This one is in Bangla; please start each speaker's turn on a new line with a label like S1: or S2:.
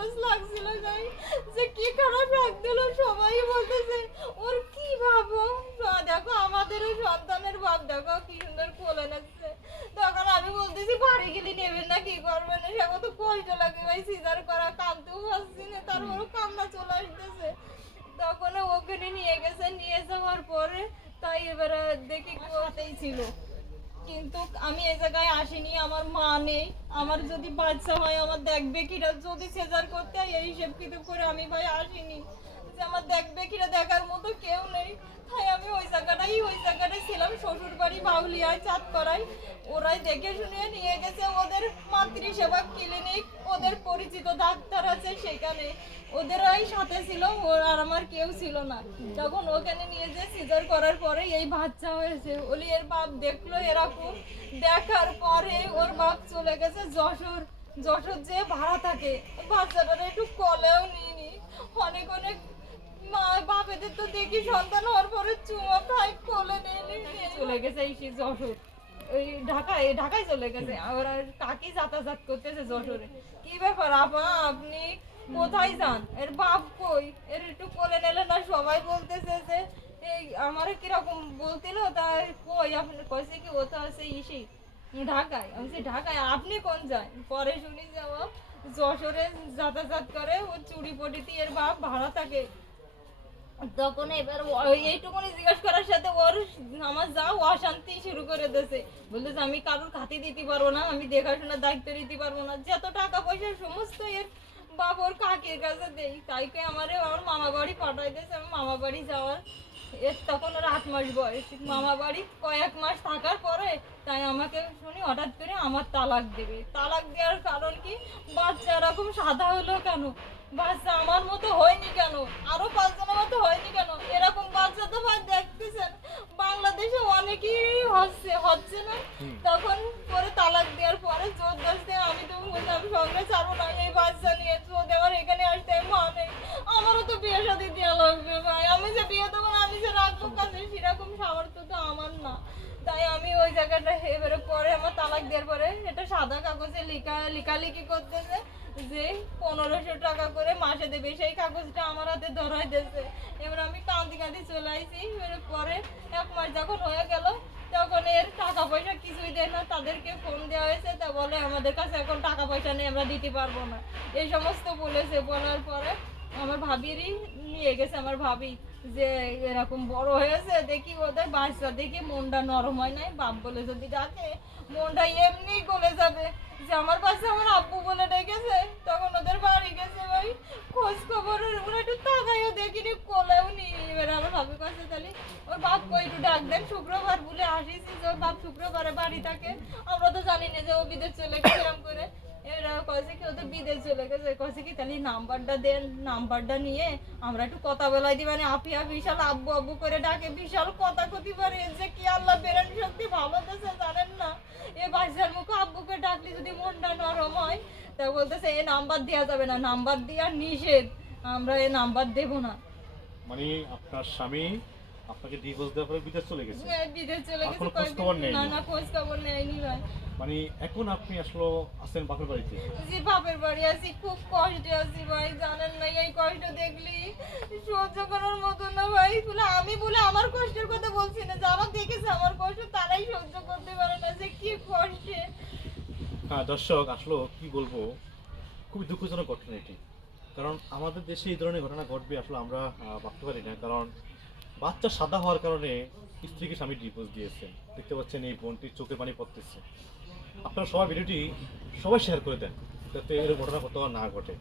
S1: আফসোস লাগছিল যাই যে কি খারাপ রাখ দিল সবাই বলতেছে, ওর কি ভাবো? দেখো আমাদেরও সন্তানের ভাব, দেখো, কি সুন্দর কোলে নাচছে তখন আমি বলতেছি, বাড়ি গেলে নেবেন না, কি করবেন সে কত কষ্ট লাগে ভাই, সিজার করা, কাঁদতেও পারছি না, তারপরও কান্না চলে আসতেছে। তখন ওখানে নিয়ে গেছে, নিয়ে যাওয়ার পরে তাই এবারে দেখি কোথায় ছিল। কিন্তু আমি এই জায়গায় আসিনি, আমার মা নেই। আমার যদি বাচ্চা হয়, আমার দেখবে কিরা? যদি সেজার করতে হয়, এই হিসেব কিতাব করে আমি ভাই আসিনি। আমার দেখবে কিরা? দেখার মতো কেউ নেই। তাই আমি ওই জায়গাটাই, ওই জায়গাটায় ছিলাম শ্বশুর বাড়ি বাউলিয়ায় চাঁদ করাই ওরাই দেখে শুনে নিয়ে গেছে ওদের মাতৃসেবা ক্লিনিক ওদের পরিচিত ডাক্তার আছে সেখানে। ওদেরই সাথে ছিল, ওর আর আমার কেউ ছিল না। তখন ওখানে নিয়ে যে সিজার করার পরে এই বাচ্চা হয়েছে, ওলি এর বাপ দেখল এরকম। দেখার পরে ওর বাপ চলে গেছে যশোর। যশোর যে ভাড়া থাকে বাচ্চাটার একটু কলেও নিইনি অনেক অনেক মা বাপেদের তো দেখি সন্তান হওয়ার পরে চুমা খাই কোলে নিয়ে চলে গেছে এই যশোর। ওই ঢাকায় ঢাকায় চলে গেছে। আর কাকি যাতায়াত করতেছে যশোরে। কি ব্যাপার আপা, আপনি কোথায় যান? এর বাপ কই? এর একটু কোলে নিলে না সবাই বলতেছে যে, এই আমার কীরকম বলছিল? তাই কই? আপনি কইছে কি, ও তো আছে ইসি, ঢাকায়। আমি ঢাকায়? আপনি কোন যান? পরে শুনি যে, ও যশোরে যাতায়াত করে, ও চুরি পটিতে এর বাপ ভাড়া থাকে। তখন এবার এইটুকুনি জিজ্ঞেস করার সাথে ওর আমার যা অশান্তি শুরু করে দিয়েছে। বলতেছে, আমি কারোর খাতি দিতে পারব না, আমি দেখাশোনার দায়িত্ব দিতে পারব না। যত টাকা পয়সা, সমস্ত এর বাপ ওর কাকের কাছে দেই তাইকে আমারে আমার মামা বাড়ি পাঠাই দিয়েছে, আমি মামা বাড়ি যাওয়ার। এর তখন ওর আট মাস বয়স। মামা বাড়ি কয়েক মাস থাকার পরে, তাই আমাকে শুনি হঠাৎ করে আমার তালাক দেবে। তালাক দেওয়ার কারণ কি? বাচ্চা এরকম সাদা হলো কেন? বাচ্চা আমার মতো হয়নি কেন? আরও পাঁচজনের মতো হয়নি কেন? এরকম বাচ্চা তো ভাই দেখতেছেন। বাংলাদেশে অনেকেই হচ্ছে হচ্ছে না। তখন পরে তালাক দেওয়ার পরে জোর দোষ দিয়ে আমি তো বললাম আমি ছাড়বো না এই বাচ্চা নিয়ে যদি আমার এখানে আসতে মা নেই আমারও তো বিয়ে শাদি দেওয়া লাগবে ভাই। আমি যে বিয়ে দেবো আমি যে রাখব কাছে সেরকম সামর্থ্য তো আমার না। তাই আমি ওই জায়গাটা এবারে পরে আমার তালাক দেওয়ার পরে এটা সাদা কাগজে লিখা লিখালিখি করতেছে যে পনেরোশো টাকা করে মাসে দেবে। সেই কাগজটা আমার হাতে ধরাই দিয়েছে এবার আমি কাঁদি কাঁদি চলে আসি এবারে পরে এক মাস যখন হয়ে গেল তখন এর টাকা পয়সা কিছুই দেয় না, তাদেরকে ফোন দেওয়া হয়েছে, তা বলে আমাদের কাছে এখন টাকা পয়সা নেই, আমরা দিতে পারব না। এই সমস্ত বলেছে, বলার পরে আমার ভাবিরই নিয়ে গেছে, আমার ভাবি, যে এরকম বড় হয়েছে, দেখি ওদের বাচ্চা দেখি, মনটা নরম হয় নাই, বাপ বলে যদি ডাকে, মনটা এমনি গলে যাবে। যে আমার পাশে আমার আব্বু বলে ডেকেছে, তখন ওদের বাড়ি গেছে ভাই, খোঁজ খবর, ওরা একটু তাকাইও দেখিনি কোলেও নি এবার আমার ভাবি কাছে তাহলে ওর বাপ কই একটু ডাক দেন, শুক্রবার বলে আসিছি যে, বাপ, শুক্রবারে বাড়ি থাকে। আমরা তো জানি না যে ও বিদেশ চলে গেছে, এরকম করে। কি চলে গেছে। কি, তাহলে নাম্বারটা দেন, নাম্বারটা নিয়ে আমরা একটু কথা মানে বিশাল আব্বু আব্বু করে ডাকে, বিশাল কথা যে কি আল্লাহ বেরেন দেশে জানেন না। এ মুখে যদি মনটা নরম হয়, তা বলতেছে, এ নাম্বার দেওয়া যাবে না, নাম্বার নিষেধ, আমরা এ নাম্বার দেবো না।
S2: মানে আপনার স্বামী আপনাকে ডিভোর্স দেওয়ার পরে বিদেশ চলে গেছে।
S1: এ বিদেশ চলে গেছে
S2: কোনো খোঁজ খবর নেয়নি?
S1: না না খোঁজ খবর নেয়নি ভাই।
S2: মানে এখন আপনি আসলে আছেন বাপের বাড়িতে?
S1: যে বাপের বাড়ি আছি খুব কষ্টে আছি ভাই জানেন না এই কষ্ট দেখলি সহ্য করার মতো না ভাই বলে আমি বলে আমার কষ্টের কথা বলছি না যারা দেখেছে আমার কষ্ট তারাই সহ্য করতে পারে না যে কি কষ্টে।
S2: হ্যাঁ দর্শক আসলে কি বলব খুবই দুঃখজনক ঘটনা এটি। কারণ আমাদের দেশে এই ধরনের ঘটনা ঘটবে আসলে আমরা ভাবতে পারি না। কারণ বাচ্চা সাদা হওয়ার কারণে স্ত্রীকে স্বামী ডিভোর্স দিয়েছেন। দেখতে পাচ্ছেন এই বোনটির চোখে পানি পড়তেছে। আপনারা সবাই ভিডিওটি সবাই শেয়ার করে দেন, যাতে এর ঘটনা কোথাও না ঘটে।